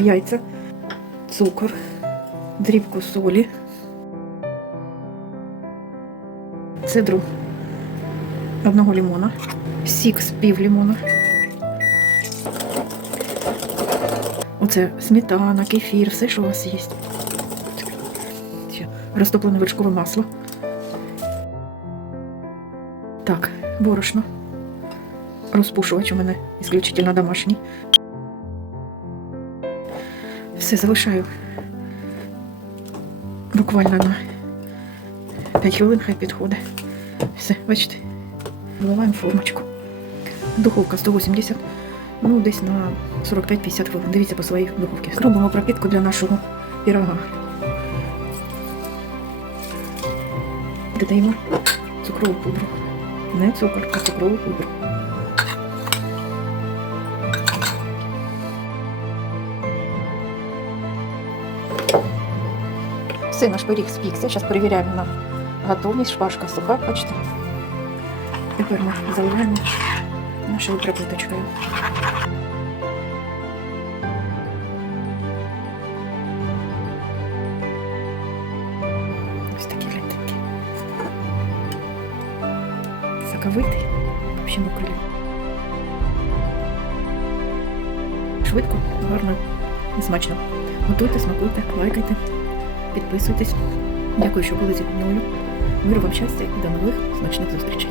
яйця, цукор, дрібку солі, цедру одного лимона, сік з пів лимона. Оце сметана, кефір, все, що у вас є. Розтоплене вершкове масло. Так, борошно. Розпушувач у мене ісключительно домашній. Все залишаю буквально на 5 хвилин, хай підходить. Все, бачите, виливаємо в формочку. Духовка 180, ну десь на 45-50 хвилин. Дивіться по своїй духовці. Зробимо пропітку для нашого пірога. Додаємо цукрову пудру. Не цукор, а цукрову пудру. Все, наш пиріг спікся. Зараз перевіряємо на готовність. Шпажка суха, бачите. Тепер ми заливаємо нашою пропиточкою. Ось такі лентики. Соковитий, взагалі мокрий. Швидко, гарно і смачно. Готуйте, смакуйте, лайкайте, підписуйтесь. Дякую, що були зі мною. Миру вам щастя і до нових смачних зустрічей.